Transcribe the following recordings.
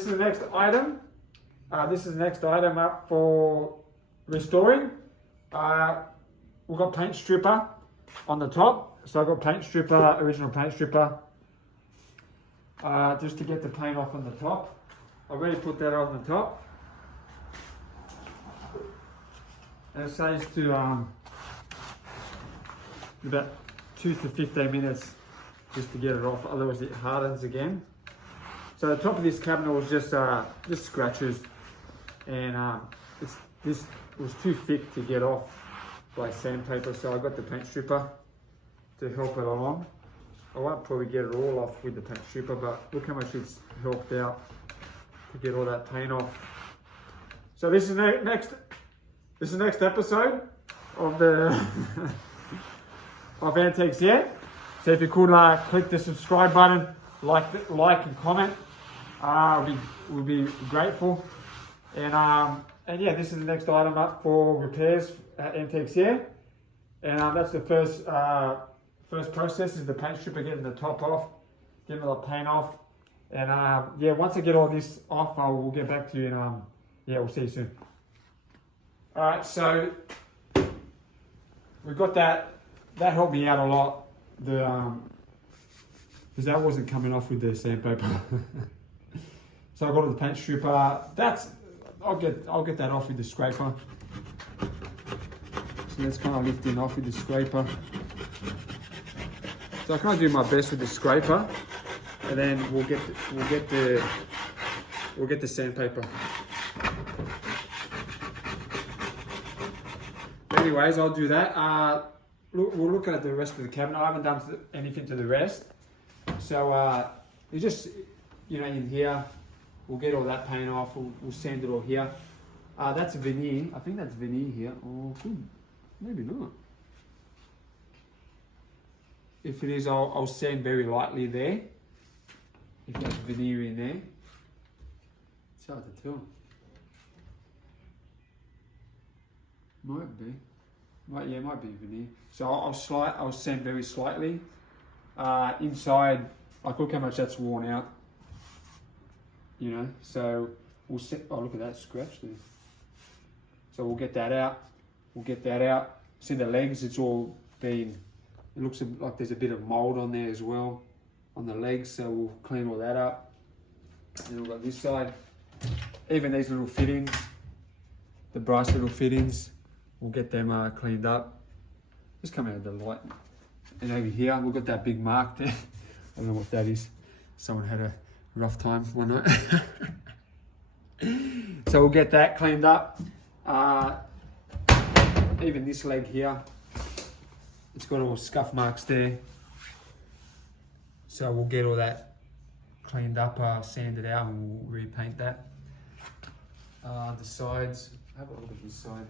This is the next item. This is the next item up for restoring. We've got paint stripper on the top. So I've got paint stripper, original paint stripper, just to get the paint off on the top. I've already put that on the top. And it says to about 2 to 15 minutes just to get it off, otherwise it hardens again. So the top of this cabinet was just scratches, and this was too thick to get off by sandpaper, so I got the paint stripper to help it along. I won't probably get it all off with the paint stripper, but look how much it's helped out to get all that paint off. So this is next episode of the of Antiques Yet. So if you could click the subscribe button, like and comment, we'll be grateful. And yeah, this is the next item up for repairs at Antiques Yet. And that's the first process, is the paint stripper, getting the top off, getting all the paint off. And yeah, once I get all this off, we'll get back to you, and yeah, we'll see you soon. All right, so we've got that. That helped me out a lot. Because that wasn't coming off with the sandpaper. So I got the paint stripper. I'll get that off with the scraper. So that's kind of lifting off with the scraper. So I kind of do my best with the scraper, and then we'll get the sandpaper. Anyways, I'll do that. We'll look at the rest of the cabinet. I haven't done anything to the rest. So you just, in here, we'll get all that paint off. We'll sand it all here. That's veneer. I think that's veneer here. Oh, maybe not. If it is, I'll sand very lightly there. If there's veneer in there. It's hard to tell. Might be. It might be veneer. So I'll sand very slightly. Inside, look how much that's worn out. So we'll set. Oh, look at that scratch there. So we'll get that out. See the legs? It's all been. It looks like there's a bit of mold on there as well, on the legs. So we'll clean all that up. And we've got this side. Even these little fittings, the brass little fittings, we'll get them cleaned up. Just come out of the light. And over here, we've got that big mark there. I don't know what that is. Someone had a rough time one night. So we'll get that cleaned up. Even this leg here, it's got all scuff marks there. So we'll get all that cleaned up, sanded out, and we'll repaint that. The sides, have a look at this side.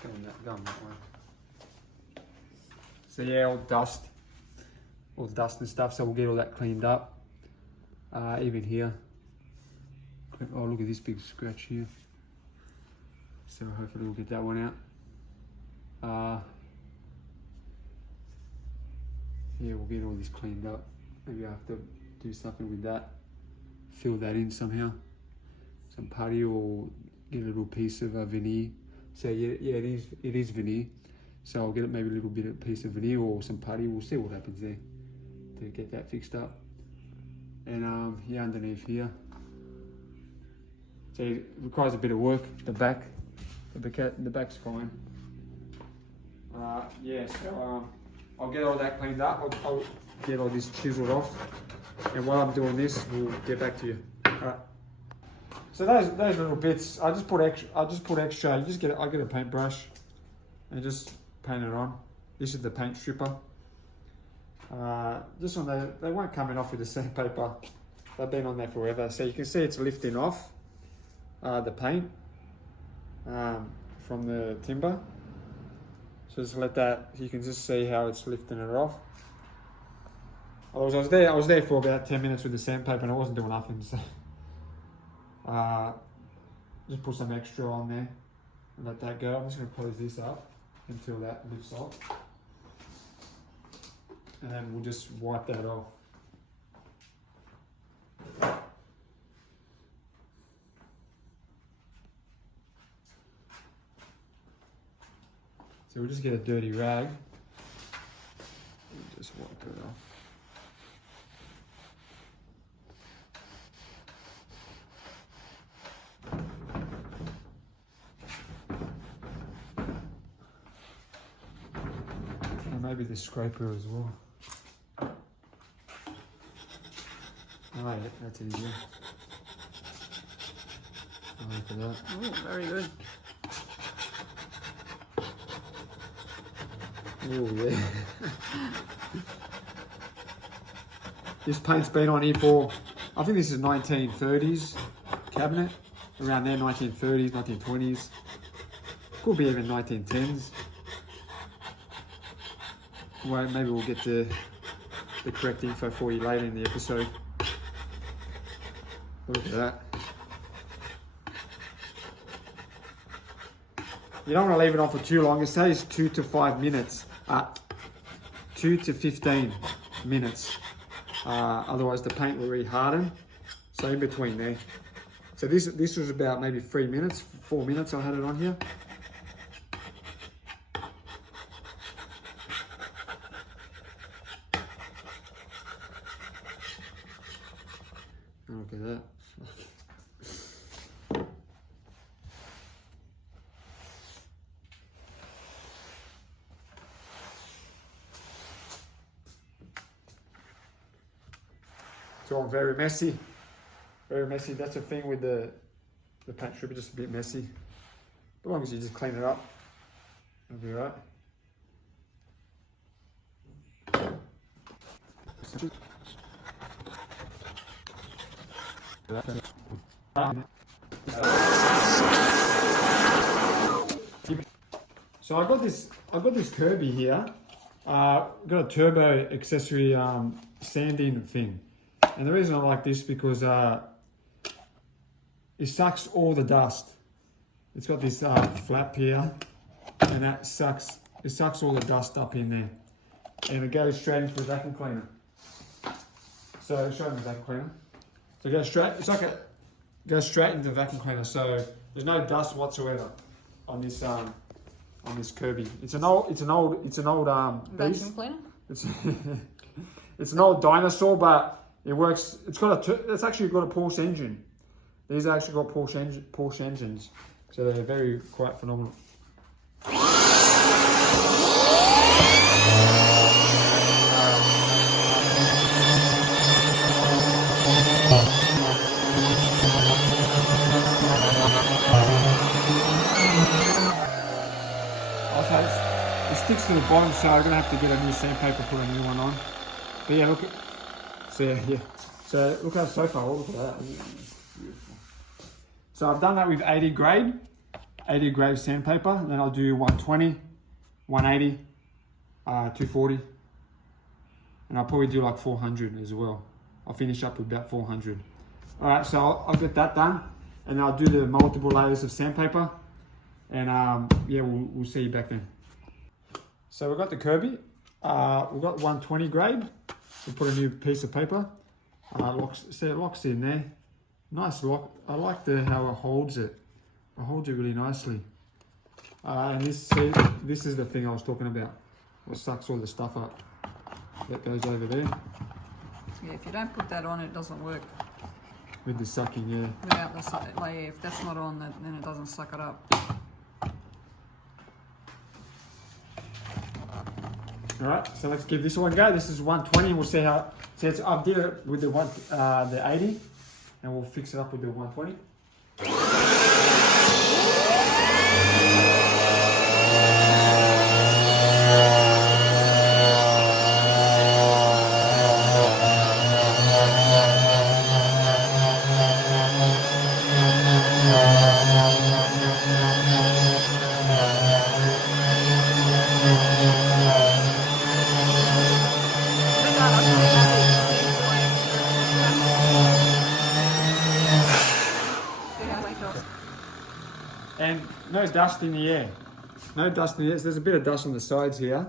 Going that way. So yeah, all dust and stuff. So we'll get all that cleaned up. Even here. Oh, look at this big scratch here. So hopefully we'll get that one out. Yeah, we'll get all this cleaned up. Maybe I have to do something with that. Fill that in somehow. Some putty, or get a little piece of veneer. So yeah, it is veneer. So I'll get maybe a little bit of piece of veneer or some putty. We'll see what happens there to get that fixed up. And yeah, underneath here. So it requires a bit of work. The back's fine. Yeah, so I'll get all that cleaned up. I'll get all this chiseled off. And while I'm doing this, we'll get back to you. Alright. So those little bits, I just put extra. I get a paintbrush and just paint it on. This is the paint stripper. This one, they weren't coming off with the sandpaper. They've been on there forever. So you can see it's lifting off the paint from the timber. So just let that. You can just see how it's lifting it off. I was there for about 10 minutes with the sandpaper, and I wasn't doing nothing. So. Just put some extra on there and let that go. I'm just going to close this up until that lifts off, and then we'll just wipe that off. So we'll just get a dirty rag and just wipe it off. And maybe the scraper as well. Oh yeah, that's easy. Look at that. Oh, very good. Oh yeah. This paint's been on here for, I think this is 1930s cabinet, around there, 1930s, 1920s. Could be even 1910s. Well, maybe we'll get the correct info for you later in the episode. Look at that. You don't want to leave it on for too long. It says 2 to 5 minutes. 2 to 15 minutes. Otherwise the paint will re-harden. So in between there. So this was about maybe 3 minutes, 4 minutes I had it on here. Look at that. It's all very messy. Very messy. That's the thing with the paint stripper, just a bit messy. As long as you just clean it up, it'll be right. So I got this Kirby here. Got a turbo accessory sanding thing, and the reason I like this because it sucks all the dust. It's got this flap here, and that sucks all the dust up in there, and it goes straight into the vacuum cleaner. So show me the vacuum cleaner. So it goes straight. It's like it goes straight into the vacuum cleaner. So there's no dust whatsoever on this Kirby. It's an old Vacuum cleaner? It's an old dinosaur, but it works. It's actually got a Porsche engine. These are actually got Porsche engines, so they're very quite phenomenal. It sticks to the bottom, so I'm gonna have to get a new sandpaper, put a new one on. But yeah, look at so look at the sofa. Oh, look at that. Beautiful. So I've done that with 80 grade sandpaper, and then I'll do 120, 180, 240, and I'll probably do like 400 as well. I'll finish up with about 400. All right, so I'll get that done, and I'll do the multiple layers of sandpaper, and yeah, we'll see you back then. So we've got the Kirby, we've got 120 grade. We'll put a new piece of paper. It locks in there. Nice lock. I like how it holds it. It holds it really nicely. And this is the thing I was talking about. It sucks all the stuff up. That goes over there. Yeah, if you don't put that on, it doesn't work. With the sucking, yeah. Without the like, if that's not on, then it doesn't suck it up. All right, so let's give this one a go. This is 120. We'll see how. So I did it with the 80, and we'll fix it up with the 120. And no dust in the air. No dust in the air. There's a bit of dust on the sides here,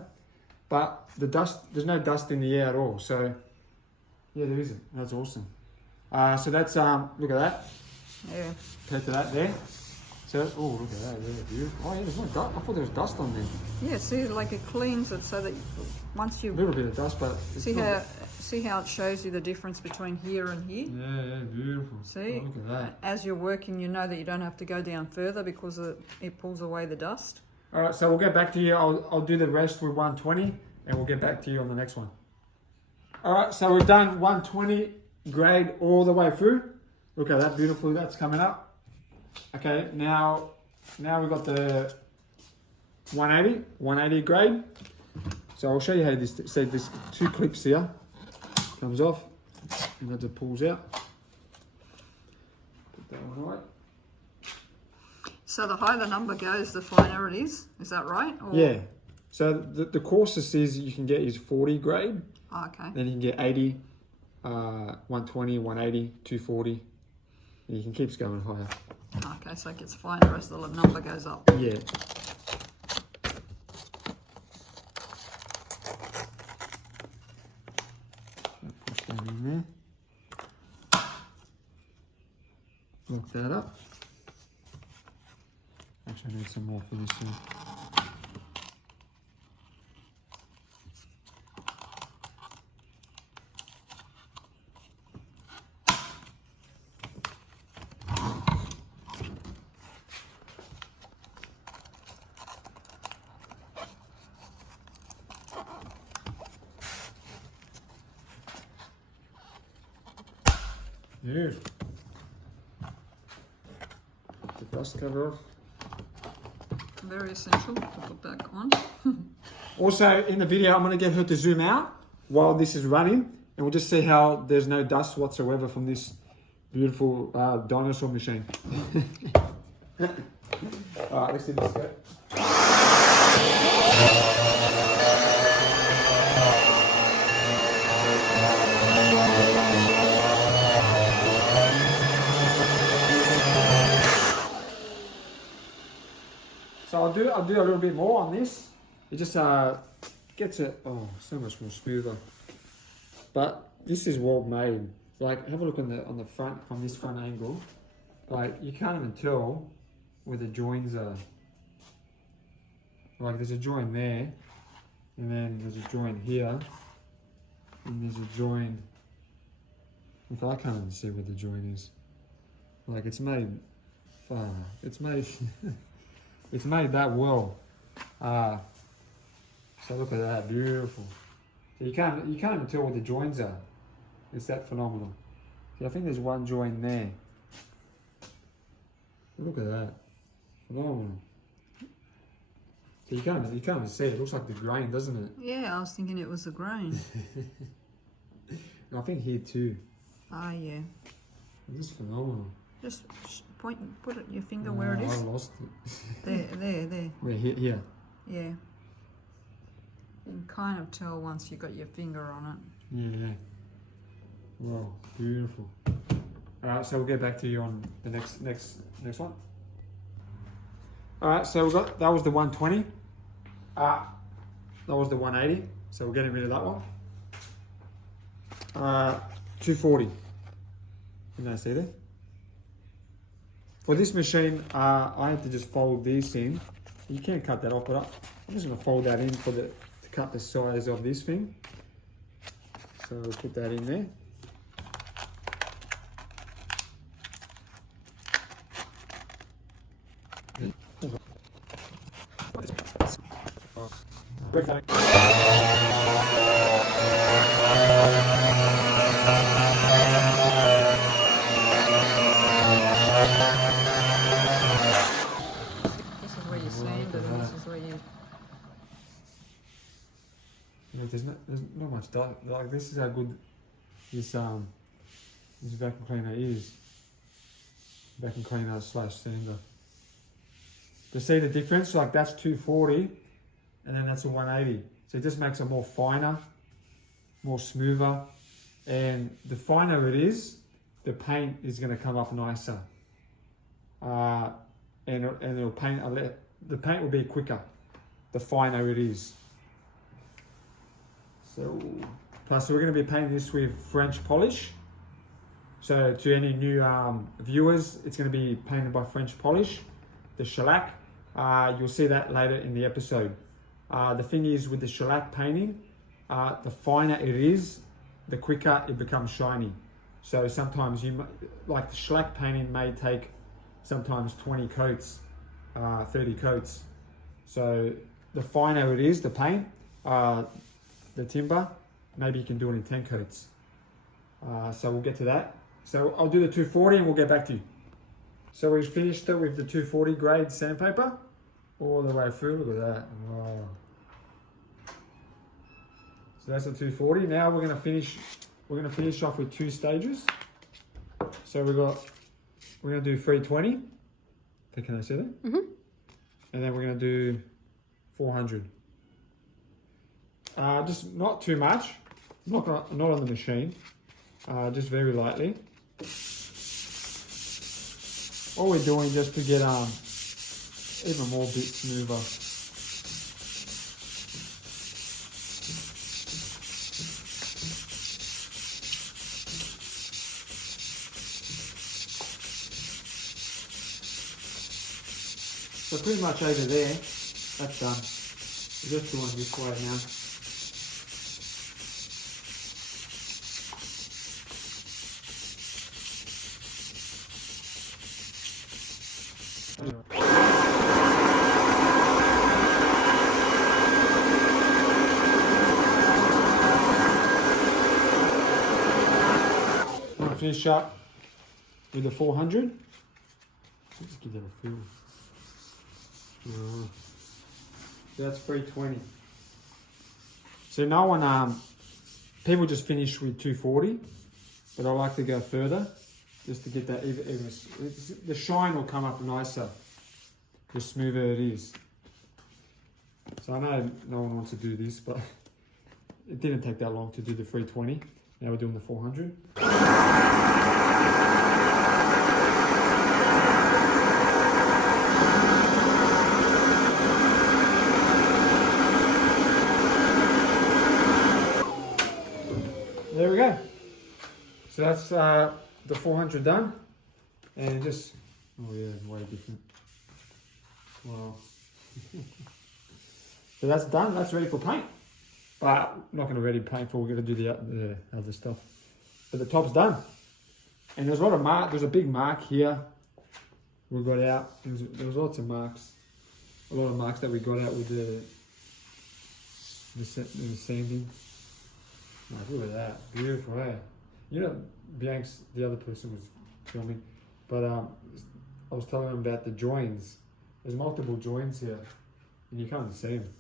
but there's no dust in the air at all. So yeah, there isn't. That's awesome. So that's look at that. Yeah. Compared to that there. So, oh, look at that, yeah, beautiful. Oh yeah, there's no dust. I thought there was dust on there. Yeah, see, like it cleans it so that once A you little bit of dust, but it's see how it shows you the difference between here and here. Yeah, beautiful. See, oh, look at that. As you're working, you know that you don't have to go down further because it pulls away the dust. All right, so we'll get back to you. I'll do the rest with 120, and we'll get back to you on the next one. All right, so we've done 120 grade all the way through. Look at that, beautiful. That's coming up. Okay, now we've got the 180 grade. So I'll show you how this. So there's two clips here. Comes off, and that just pulls out. Put that one right. So the higher the number goes, the finer it is. Is that right? Or? Yeah. So the coarsest is you can get is 40 grade. Oh, okay. Then you can get 80, 120, 180, 240. And you can keep going higher. Okay, so it gets finer as the number goes up. Yeah. Push that in there. Lock that up. Actually, I need some more for this one. Yeah. The dust cover off. Very essential to put that on. Also, in the video, I'm going to get her to zoom out while this is running, and we'll just see how there's no dust whatsoever from this beautiful dinosaur machine. All right, let's see this go. So I'll do a little bit more on this. It just gets it so much more smoother. But this is well made. Like, have a look on the front, from this front angle. Like, you can't even tell where the joins are. Like, there's a join there, and then there's a join here, and there's a join. If I can't even see where the join is. Like, it's made. It's made. It's made that well. So look at that, beautiful. So you can't even tell where the joins are. It's that phenomenal. See, I think there's one join there. Look at that, phenomenal. So you can't even see it. It looks like the grain, doesn't it? Yeah, I was thinking it was a grain. And I think here too. Ah, yeah. This is phenomenal. Just put your finger where it is. I lost it. There. Where, here? Yeah. You can kind of tell once you've got your finger on it. Yeah. Wow, beautiful. Alright, so we'll get back to you on the next one. Alright, so that was the 120. That was the 180. So we're getting rid of that one. 240. Can I see there? For this machine, I had to just fold these in. You can't cut that off, but I'm just going to fold that in to cut the size of this thing. So we'll put that in there. There's not much dust. Like, this is how good this vacuum cleaner is. Vacuum cleaner / sander. To see the difference, like that's 240, and then that's a 180. So it just makes it more finer, more smoother, and the finer it is, the paint is going to come up nicer. And it'll paint the paint will be quicker, the finer it is. So, plus we're going to be painting this with French polish. So to any new viewers, it's going to be painted by French polish. the shellac. You'll see that later in the episode. The thing is with the shellac painting, the finer it is, the quicker it becomes shiny. So sometimes like the shellac painting may take sometimes 20 coats, 30 coats. So the finer it is, the paint, the timber, maybe you can do it in 10 coats. So we'll get to that. So I'll do the 240 and we'll get back to you. So we've finished it with the 240 grade sandpaper all the way through. Look at that. Wow. So that's the 240. Now we're gonna finish off with 2 stages. So we're gonna do 320. Can I see that? Mm-hmm. And then we're gonna do 400. Just not too much. Not on the machine. Just very lightly. All we're doing just to get even more bit smoother. So pretty much over there, that's done. We're just doing this way now. I'm going to finish up with the 400. Let's give that a feel. That's 320. So no one, people just finish with 240, but I like to go further just to get that even the shine will come up nicer the smoother it is. So I know no one wants to do this, but it didn't take that long to do the 320. Now we're doing the 400. There we go. So that's the 400 done, and just oh yeah, way different. Wow. So that's done. That's ready for paint. But I'm not going to ready paint for. We're going to do the other stuff. But the top's done, and there's a lot of mark. There's a big mark here. We got out. There was lots of marks. A lot of marks that we got out with the sanding. Oh, look at that, beautiful, eh? You know, Bianca's, the other person was filming, but I was telling him about the joins. There's multiple joins here, and you can't see them,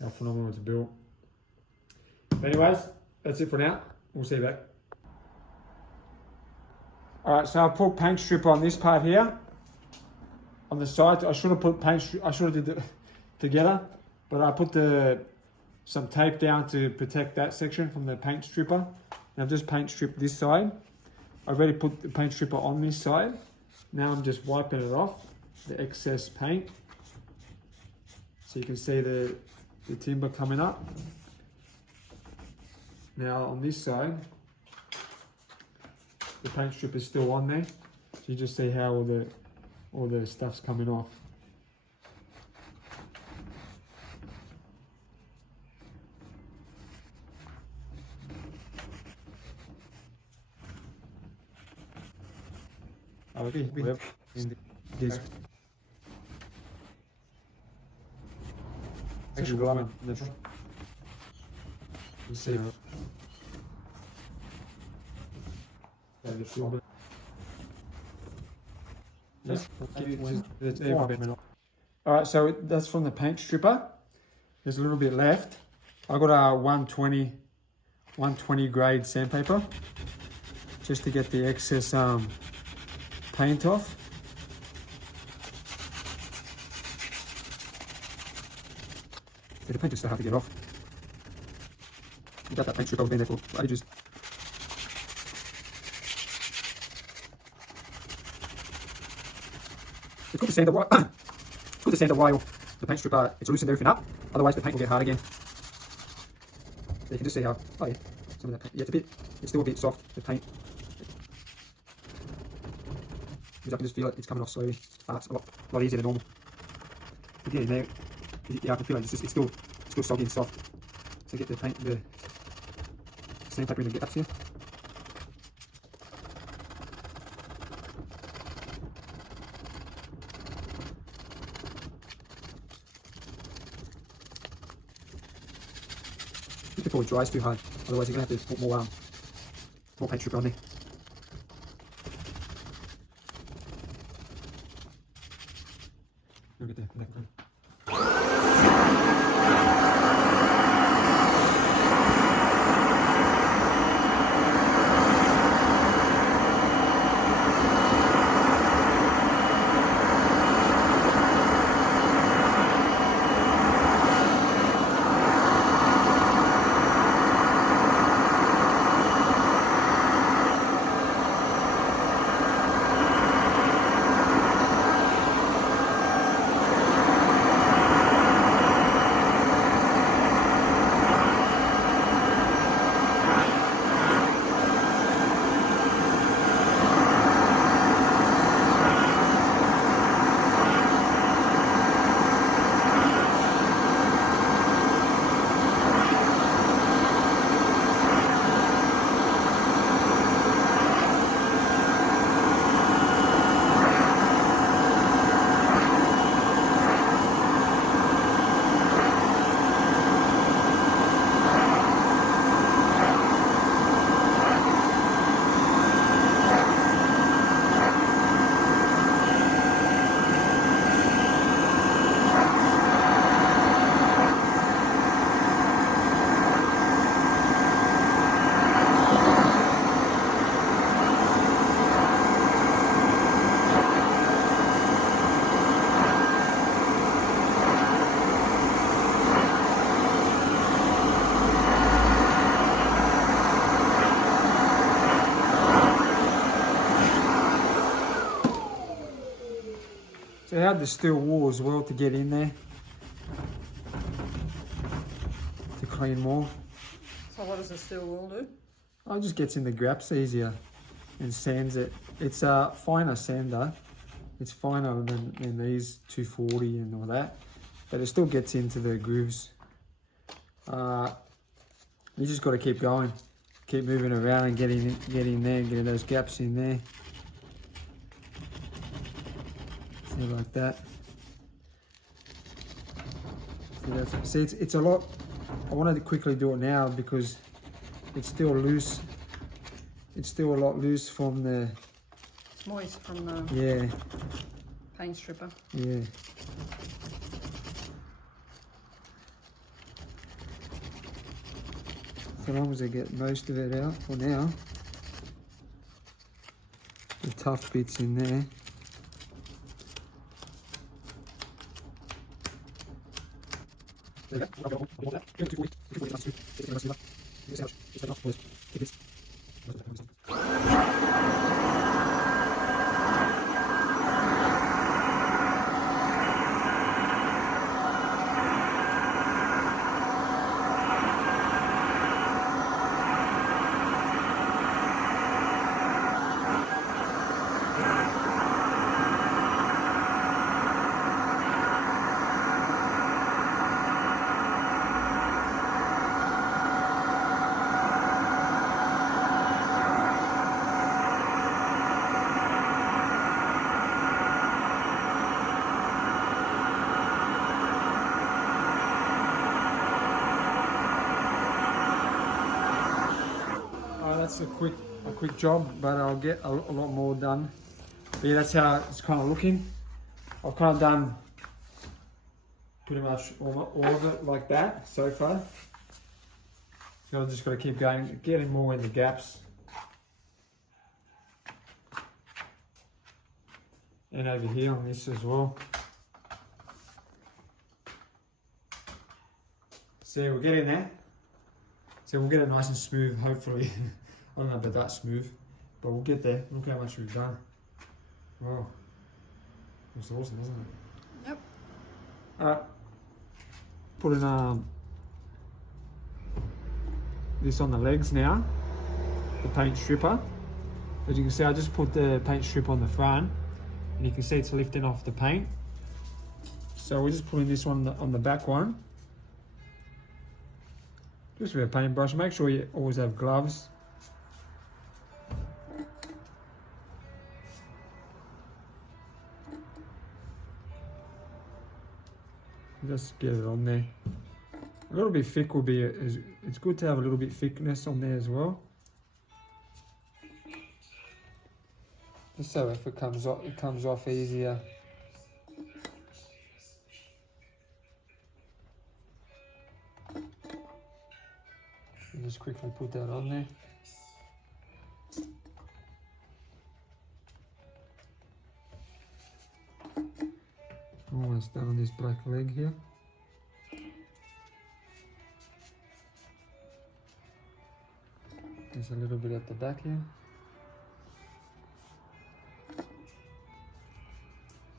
how phenomenal it's built. But anyways, that's it for now. We'll see you back. Alright, so I put paint stripper on this part here. On the side, I should have put I should have did it together, but I put some tape down to protect that section from the paint stripper. And I've just paint stripped this side. I've already put the paint stripper on this side. Now I'm just wiping it off, the excess paint. So you can see the timber coming up. Now on this side, the paint strip is still on there. So you just see how all the stuff's coming off. This. Actually, go on. You see. Alright, so that's from the paint stripper. There's a little bit left. I got a 120 grade sandpaper just to get the excess paint off. Yeah, the paint is so hard to get off. You got that paint strip over there for ages. It's good to sand it while the paint stripper it's loosened everything up. Otherwise the paint will get hard again. So you can just see how some of that paint, yeah, it's still a bit soft, the paint. because I can just feel it, it's coming off slowly. It's a lot easier than normal. But getting there, yeah, I can feel it, it's still soggy and soft. So get the sandpaper in the gaps here. Before it dries too hard, otherwise you're going to have to put more paint stripper on there. Look at that. So I had the steel wool as well to get in there to clean more. So what does the steel wool do? Oh, it just gets in the gaps easier and sands it. It's a finer sander. It's finer than these 240 and all that, but it still gets into the grooves. You just got to keep going, keep moving around and getting there, getting those gaps in there. See, like that. See, it's a lot. I wanted to quickly do it now because it's still loose. It's still a lot loose from the. It's moist from the paint stripper. Yeah. So long as I get most of it out for now. The tough bits in there. That's a quick job, but I'll get a lot more done. But yeah, that's how it's kind of looking. I've kind of done pretty much all of it like that so far. So I've just got to keep going, getting more in the gaps. And over here on this as well. So we're getting there. So we'll get it nice and smooth, hopefully. I don't know about that smooth, but we'll get there. Look how much we've done. Wow. That's awesome, isn't it? Yep. Alright. Putting this on the legs now. The paint stripper. As you can see, I just put the paint strip on the front and you can see it's lifting off the paint. So we're just putting this on the back one. Just with a paintbrush. Make sure you always have gloves. Just get it on there. A little bit thick will be, it's good to have a little bit thickness on there as well. Just so if it comes off easier. And just quickly put that on there. Almost done on this black leg here. There's a little bit at the back here.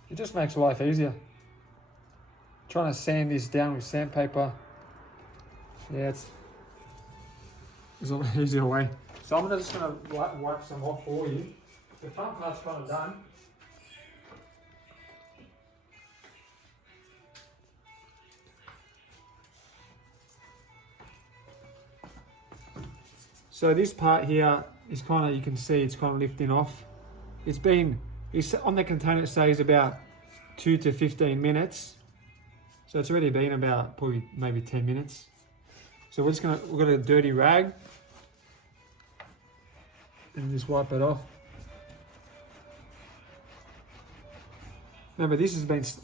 It just makes life easier. Trying to sand this down with sandpaper. Yeah, there's an easier way. So I'm just going to wipe some off for you. The front part's kind of done. So this part here is kind of, you can see it's kind of lifting off. It's on the container it says about 2 to 15 minutes. So it's already been about probably maybe 10 minutes. So we've got a dirty rag and just wipe it off. Remember this paints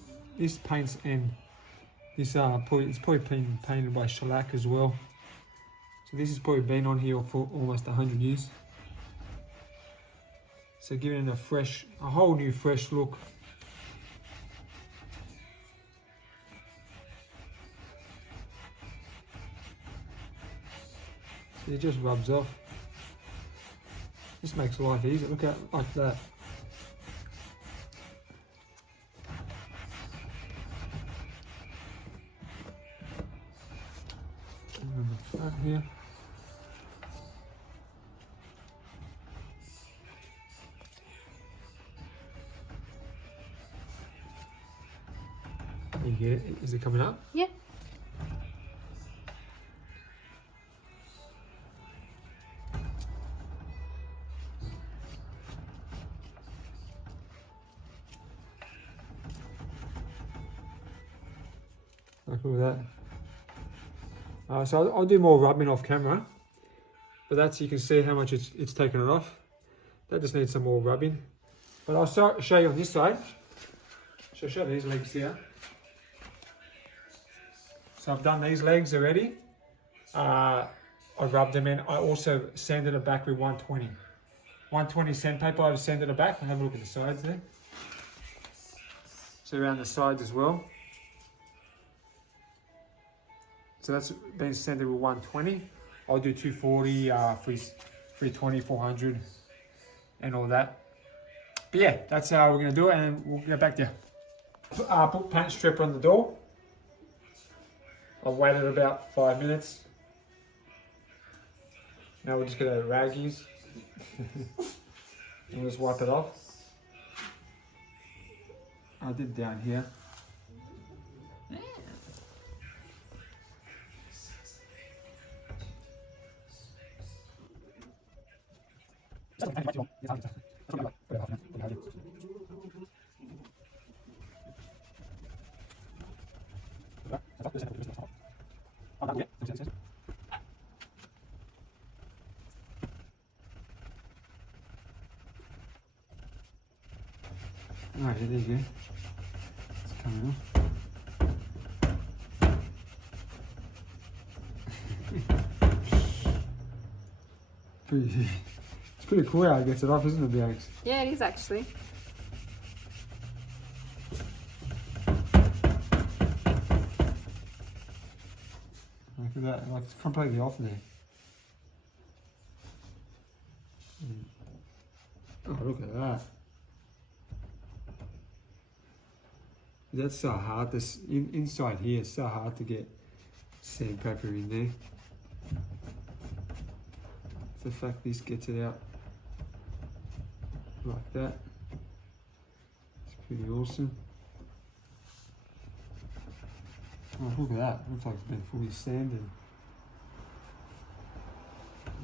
and this it's probably been painted by shellac as well. So this has probably been on here for almost 100 years. So giving it a whole new fresh look. So it just rubs off. This makes life easier. Look at like that. And the front here. You get it? Is it coming up? Yeah. Look at that. So I'll do more rubbing off camera, but you can see how much it's taken it off. That just needs some more rubbing. But I'll show you on this side. So show these legs here. So I've done these legs already. I rubbed them in. I also sanded it back with 120. 120 sandpaper, I just sanded it back. Have a look at the sides there. So around the sides as well. So that's been sanded with 120. I'll do 240, 320, 400 and all that. But yeah, that's how we're gonna do it and we'll get back to you. Put paint stripper on the door. I've waited about 5 minutes. Now we're just gonna raggies and just wipe it off. I did down here. Alright, there you go. It's coming off. It's pretty cool how it gets it off, isn't it, Bianx? Yeah, it is actually. Look at that, like it's completely off there. Oh, look at that. That's so hard, this inside here is so hard to get sandpaper in there. The fact this gets it out like that, it's Pretty awesome. Oh, look at that. Looks like it's been fully sanded.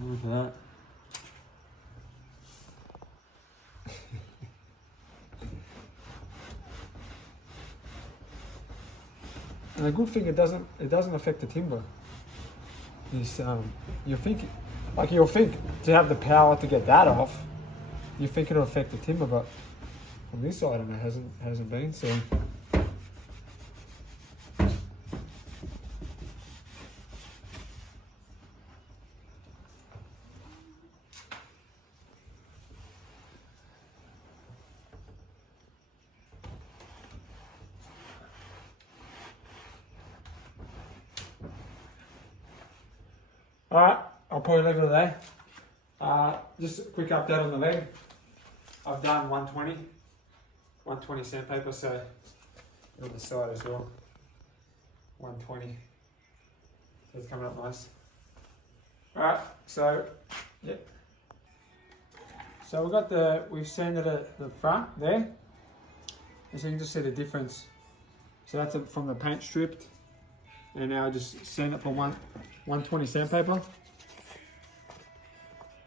Look at that. And the good thing, it doesn't affect the timber. Is you'll think to have the power to get that off, you think it'll affect the timber, but from this side it hasn't been. So alright, I'll probably leave it there. Just a quick update on the leg. I've done 120 sandpaper, so on the side as well. 120. So it's coming up nice. Alright, so yeah. So we've sanded the front there. And so you can just see the difference. So that's from the paint stripped. And now I just sand it for 120 sandpaper.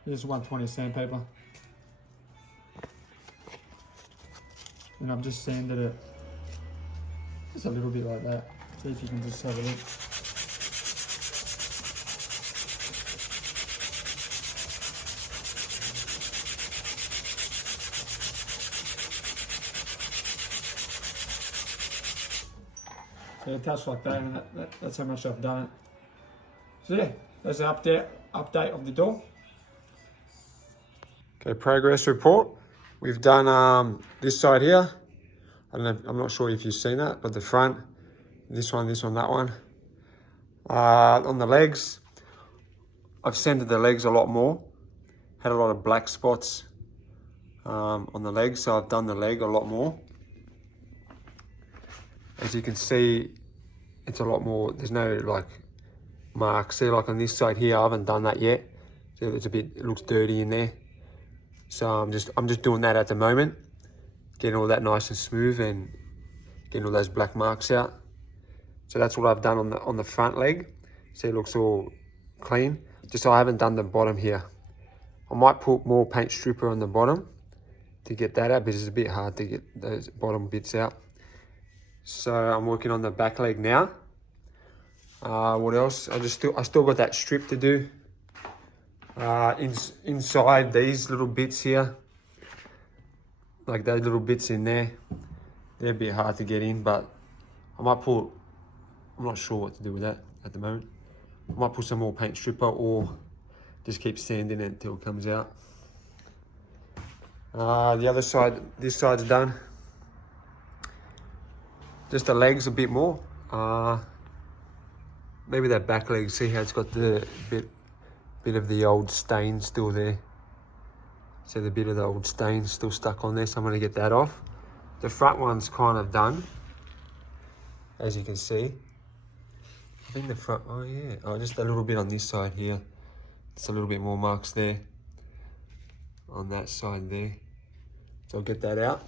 This is 120 sandpaper. And I've just sanded it just a little bit like that. See if you can just have a look. So a touch like that, and that's how much I've done it. So yeah, that's an update of the door. Okay, progress report. We've done this side here. I don't know, I'm not sure if you've seen that, but the front, this one, that one. On the legs, I've sanded the legs a lot more. Had a lot of black spots on the legs, so I've done the leg a lot more. As you can see, it's a lot more, there's no like marks. See, like on this side here, I haven't done that yet. So it looks dirty in there. So I'm just doing that at the moment, getting all that nice and smooth and getting all those black marks out. So that's what I've done on the front leg. See, it looks all clean. Just so I haven't done the bottom here. I might put more paint stripper on the bottom to get that out, but it's a bit hard to get those bottom bits out. So I'm working on the back leg now. What else? I still got that strip to do. Inside these little bits here, like those little bits in there, they're a bit hard to get in, but I'm not sure what to do with that at the moment. I might put some more paint stripper or just keep sanding it until it comes out. The other side, this side's done. Just the legs a bit more. Maybe that back leg, see how it's got the bit of the old stain still there. So the bit of the old stain still stuck on there, so I'm going to get that off. The front one's kind of done, as you can see. I think the front, oh yeah, oh, just a little bit on this side here. Just a little bit more marks there on that side there. So I'll get that out.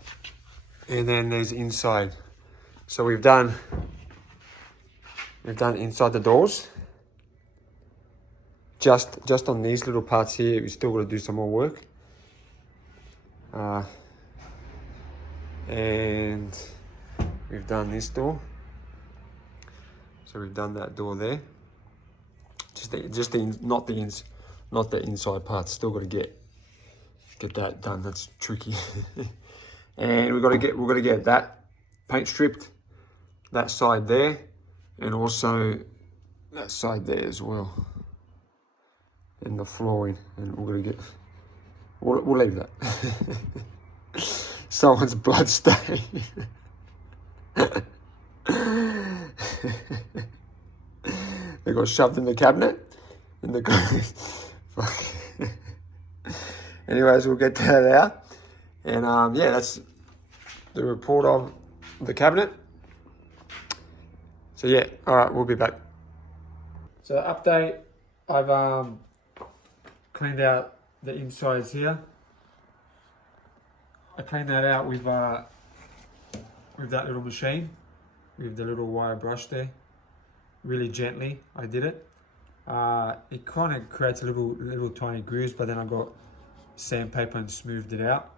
And then there's inside. So we've done inside the doors. Just on these little parts here, we still got to do some more work. And we've done this door. So we've done that door there. Not the inside part. Still got to get that done. That's tricky. And we're gonna get that paint stripped, that side there, and also that side there as well. And the flooring, and we're gonna get. We'll leave that. Someone's blood stain. They got shoved in the cabinet. In the fuck. Anyways, we'll get that out. And yeah, that's the report of the cabinet. So yeah, all right, we'll be back. So update, I've cleaned out the insides here. I cleaned that out with with that little machine, with the little wire brush there. Really gently, I did it. It kind of creates a little tiny grooves, but then I got sandpaper and smoothed it out.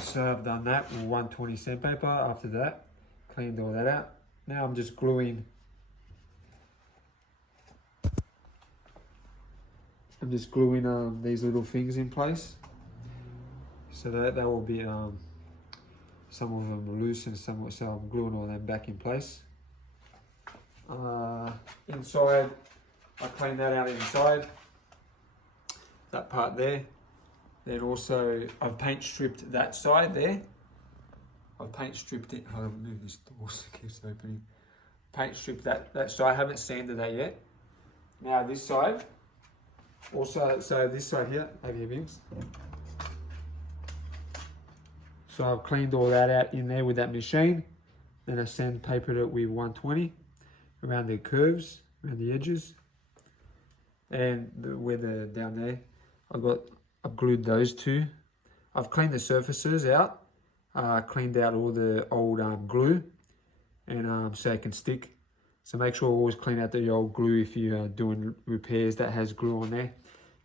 So I've done that with 120 sandpaper. After that, cleaned all that out. Now I'm just gluing. These little things in place. So that will be some of them loose and some, so I'm gluing all them back in place. Inside, I cleaned that out inside. That part there. Then also I've paint stripped that side there. I've paint stripped it. I'll move this door so it keeps opening. Paint stripped that side. I haven't sanded that yet. Now this side. Also, so this side here, have your bins. So I've cleaned all that out in there with that machine. Then I sandpapered it with 120 around the curves, around the edges. And down there, I've glued those two. I've cleaned the surfaces out. Cleaned out all the old glue, and so it can stick. So make sure always clean out the old glue if you're doing repairs that has glue on there.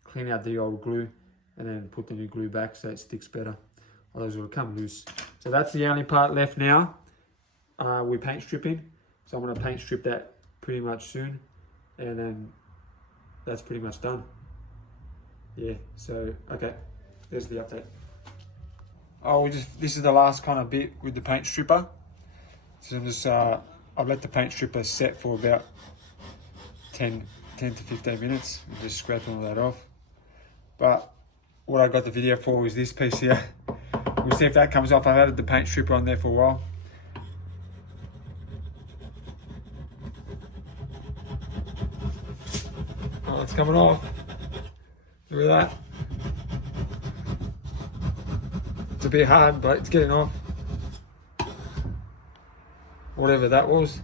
Clean out the old glue and then put the new glue back so it sticks better. Otherwise it will come loose. So that's the only part left now. We're paint stripping. So I'm going to paint strip that pretty much soon. And then that's pretty much done. Yeah, so, okay. There's the update. This is the last kind of bit with the paint stripper. So I'm just, I've let the paint stripper set for about 10 to 15 minutes. I'm just scraping all that off. But what I got the video for is this piece here. We'll see if that comes off. I've added the paint stripper on there for a while. Oh, it's coming off. Look at that. It's a bit hard, but it's getting off. Whatever that was.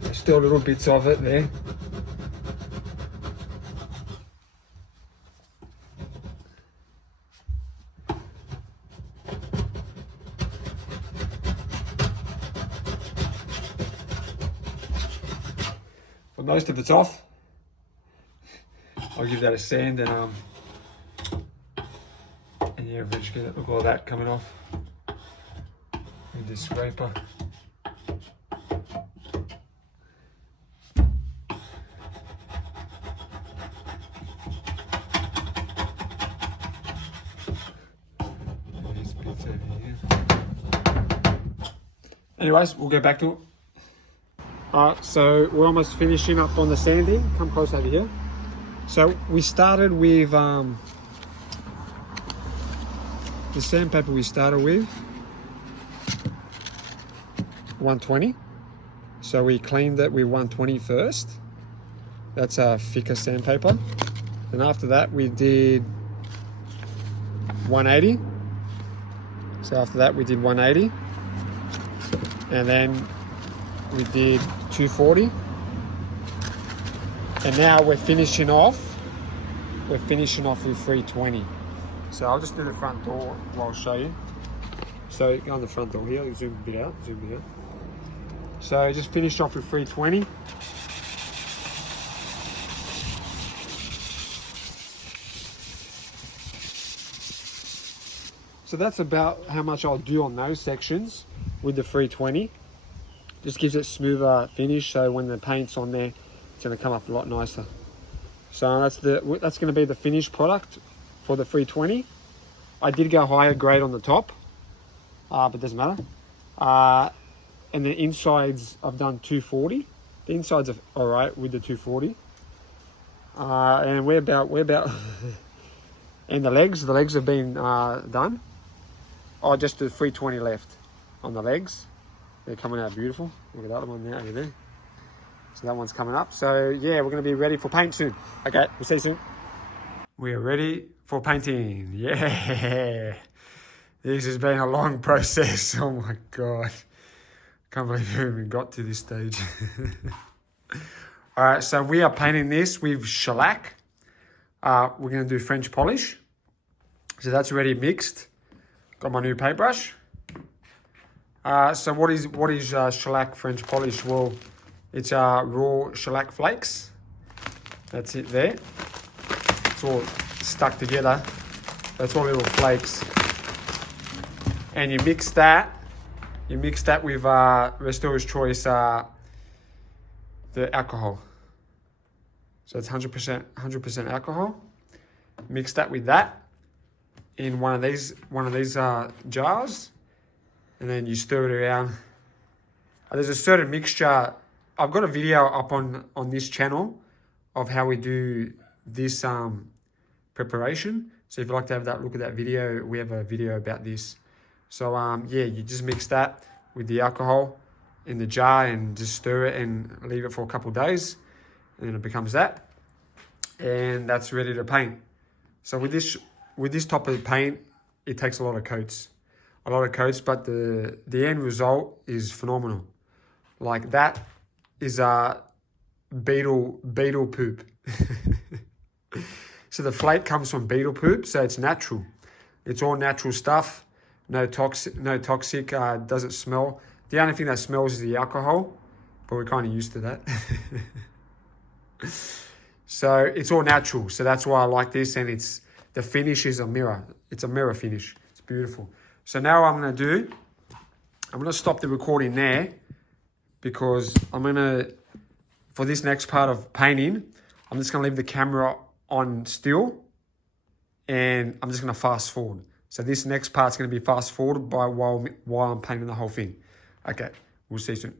There's still little bits of it there. But most of it's off. I'll give that a sand and yeah, eventually look at all that coming off with this scraper. These bits over here. Anyways, we'll get back to it. Alright, so we're almost finishing up on the sanding. Come close over here. So we started with the sandpaper we started with 120. So we cleaned it with 120 first. That's a thicker sandpaper. And after that we did 180. So after that we did 180. And then we did 240. And now we're finishing off with 320. So I'll just do the front door while I'll show you. So go on the front door here, zoom a bit out, So just finished off with 320. So that's about how much I'll do on those sections with the 320. Just gives it smoother finish, so when the paint's on there, it's going to come up a lot nicer. So that's going to be the finished product for the 320. I did go higher grade on the top, but it doesn't matter. And the insides I've done 240. The insides are all right with the 240. And we're about and the legs have been done. Oh, just the 320 left on the legs. They're coming out beautiful. Look at that one there, over there. So that one's coming up. So yeah, we're going to be ready for paint soon. Okay, we'll see you soon. We are ready for painting. Yeah. This has been a long process. Oh my God. Can't believe we even got to this stage. All right, so we are painting this with shellac. We're going to do French polish. So that's already mixed. Got my new paintbrush. So what is shellac French polish? Well, it's raw shellac flakes. That's it there. It's all stuck together. That's all little flakes. And you mix that with Restorer's Choice, the alcohol. So it's 100% alcohol. Mix that with that in one of these jars, and then you stir it around. There's a certain mixture. I've got a video up on this channel of how we do this preparation. So if you'd like to have that look at that video, we have a video about this. So yeah, you just mix that with the alcohol in the jar and just stir it and leave it for a couple of days, and then it becomes that, and that's ready to paint. So with this type of paint, it takes a lot of coats, but the end result is phenomenal. Like that is beetle poop. So the flake comes from beetle poop, so it's natural. It's all natural stuff. No toxic. Doesn't smell. The only thing that smells is the alcohol, but we're kind of used to that. So it's all natural. So that's why I like this, and the finish is a mirror. It's a mirror finish. It's beautiful. So now what I'm going to stop the recording there, because for this next part of painting, I'm just going to leave the camera on still, and I'm just going to fast forward. So this next part's going to be fast forwarded while I'm painting the whole thing. Okay, we'll see you soon.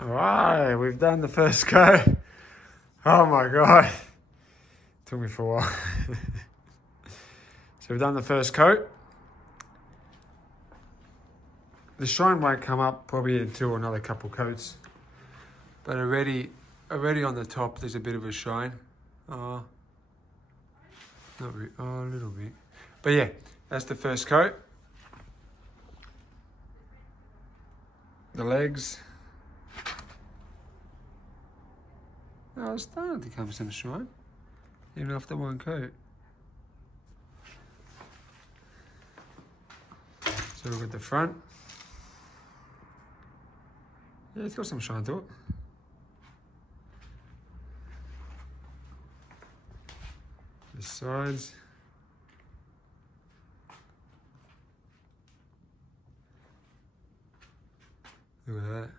All right, we've done the first coat. Oh my God. Took me for a while. So we've done the first coat. The shine won't come up probably until another couple coats. But already on the top, there's a bit of a shine. Not really, a little bit. But yeah, that's the first coat. The legs. Oh, it's starting to come some shine, even after one coat. So we've got the front. Yeah, it's got some shine to it. The sides. Look at that.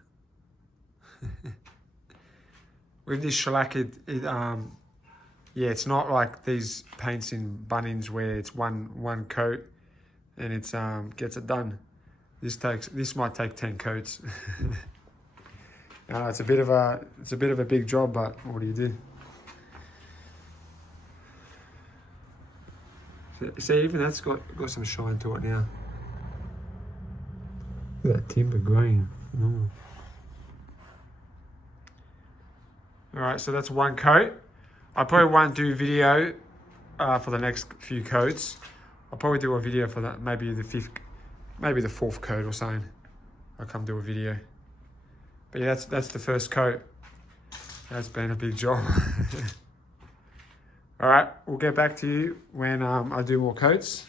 With this shellac, yeah, it's not like these paints in Bunnings where it's one coat and it's gets it done. This might take 10 coats. It's a bit of a big job, but what do you do? See, even that's got some shine to it now. Look at that timber green. Mm. Alright, so that's one coat. I probably won't do video for the next few coats. I'll probably do a video for that, maybe the fourth coat or something. I'll come do a video. But yeah, that's the first coat. That's been a big job. Alright, we'll get back to you when I do more coats.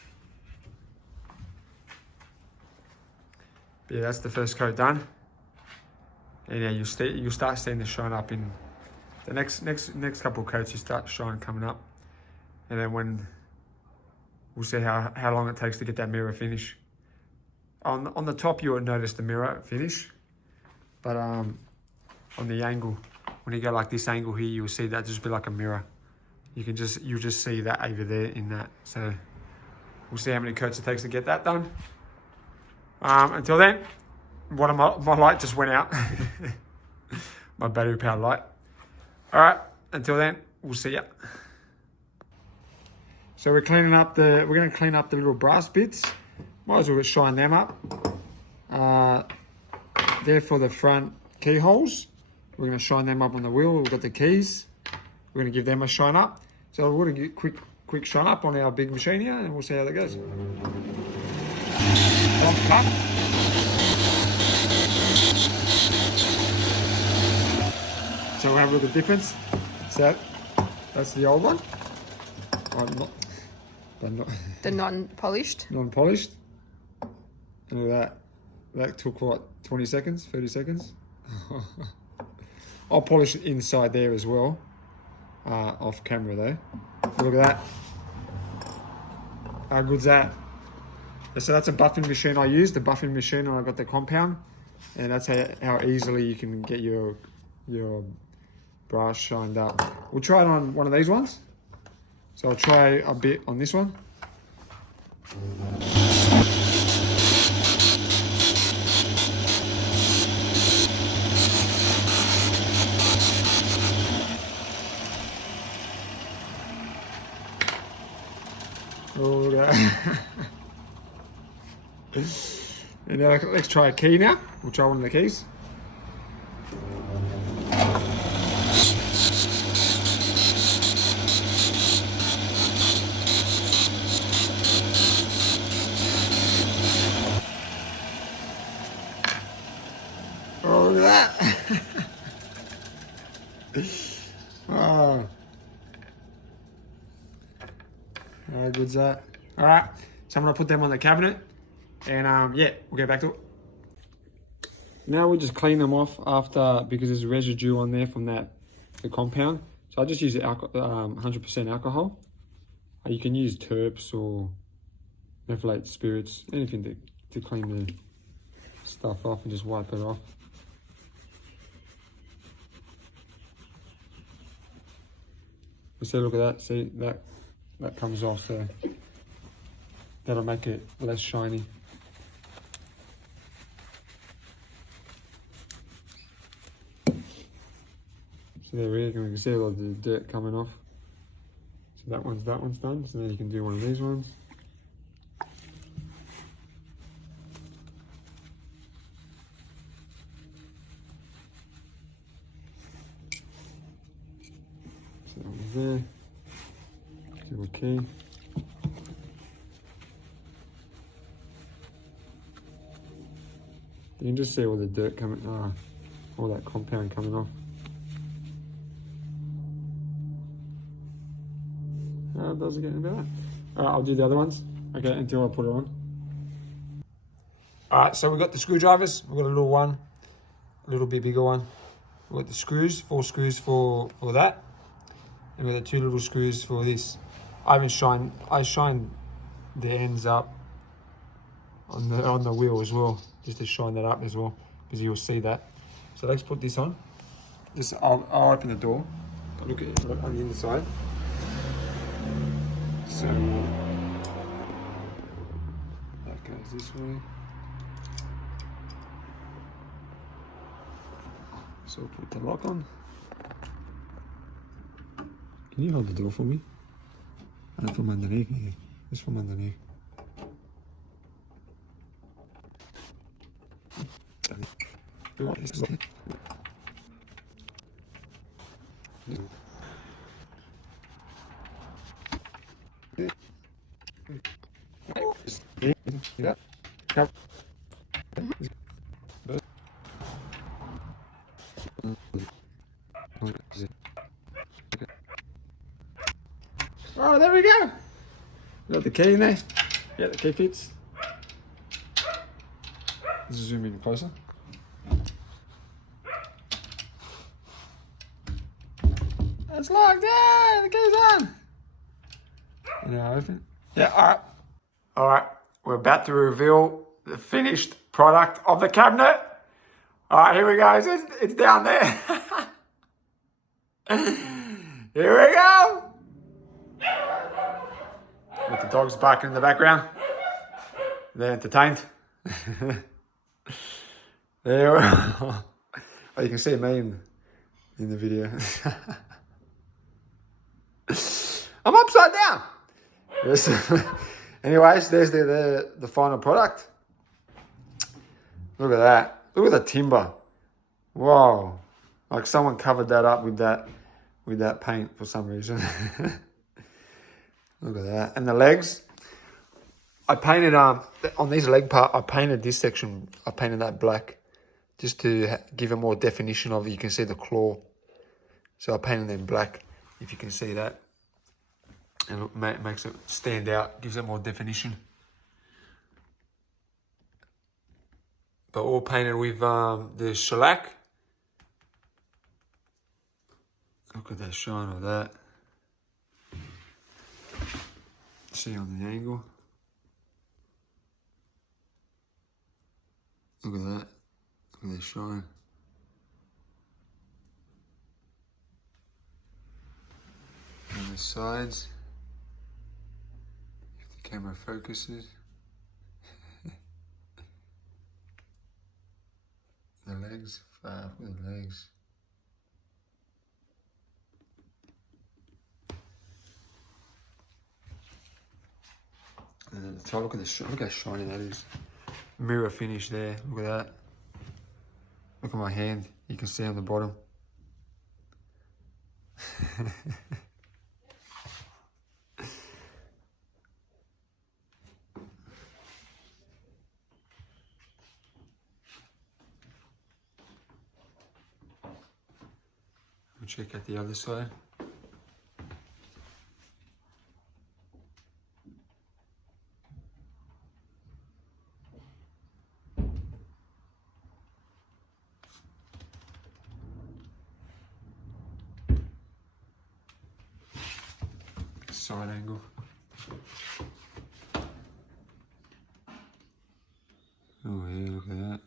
But yeah, that's the first coat done. And yeah, you'll start seeing the shine up in the next couple of coats. You start shine coming up, and then when we'll see how long it takes to get that mirror finish. On the top, you will notice the mirror finish, but on the angle, when you go like this angle here, you will see that just be like a mirror. You'll just see that over there in that. So we'll see how many coats it takes to get that done. Until then, my light just went out. My battery powered light. All right, until then, we'll see ya. So we're going to clean up the little brass bits. Might as well shine them up. They're for the front keyholes. We're going to shine them up on the wheel. We've got the keys. We're going to give them a shine up. So we're going to get quick shine up on our big machine here, and we'll see how that goes. So we'll have a look at the difference. So that's the old one. The non-polished? Non-polished. And look at that. That took what, 20 seconds, 30 seconds? I'll polish it inside there as well. Off camera though. Look at that. How good's that? So that's a buffing machine I use, the buffing machine, and I got the compound. And that's how easily you can get your brass shined up. We'll try it on one of these ones. So I'll try a bit on this one. Oh, and now let's try a key now. We'll try one of the keys. Oh, look at that. Oh. How good's that? All right, so I'm gonna put them on the cabinet, and yeah, we'll get back to it. Now we just clean them off after, because there's residue on there from the compound. So I just use 100% alcohol. You can use terps or methylated spirits, anything to clean the stuff off and just wipe it off. So look at that, see that comes off, so that'll make it less shiny. So there we go, you can see all the dirt coming off. So that one's done, so then you can do one of these ones. So that one's there. Little key. You can just see all the dirt coming, all that compound coming off. How does it get any better? Alright, I'll do the other ones. Okay, until I put it on. Alright, so we've got the screwdrivers. We've got a little one, a little bit bigger one. We've got the screws, 4 screws for that. And we've got 2 little screws for this. I shine the ends up on the wheel as well, just to shine that up as well, because you'll see that. So let's put this on. I'll open the door. Look at it on the inside. So that goes this way. So put the lock on. Can you hold the door for me? From underneath here. This one underneath. Oh, there we go. Got the key in there. Yeah, the key fits. Zoom in closer. It's locked. Yeah, the key's on. Now open. Yeah, all right. All right, we're about to reveal the finished product of the cabinet. All right, here we go. It's down there. Here we go. With the dogs barking in the background. They're entertained. There we are. Oh, you can see me in the video. I'm upside down. Yes. Anyways, there's the final product. Look at that. Look at the timber. Whoa. Like someone covered that up with that paint for some reason. Look at that. And the legs. I painted on these leg part. I painted this section. I painted that black, just to give a more definition of it. You can see the claw. So I painted them black. If you can see that, and it makes it stand out. Gives it more definition. But all painted with the shellac. Look at that shine of that. See on the angle. Look at that. Look at that shine. On the sides. If the camera focuses. The legs. Fab with the legs. And then the top, look how shiny that is. Mirror finish there, look at that. Look at my hand, you can see on the bottom. We'll check out the other side. Side angle. Oh yeah, look at that.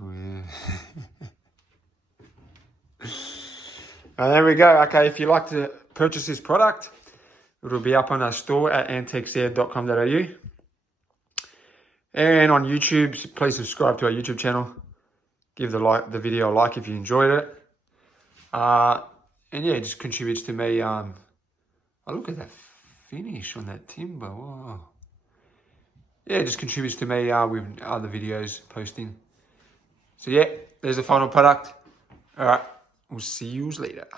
Oh yeah. There we go. Okay, if you'd like to purchase this product, it'll be up on our store at antiquesair.com.au. And on YouTube, please subscribe to our YouTube channel. Give the video a like if you enjoyed it. And yeah, it just contributes to me. Oh, look at that finish on that timber. Whoa. Yeah, it just contributes to me with other videos posting. So yeah, there's the final product. All right, we'll see you later.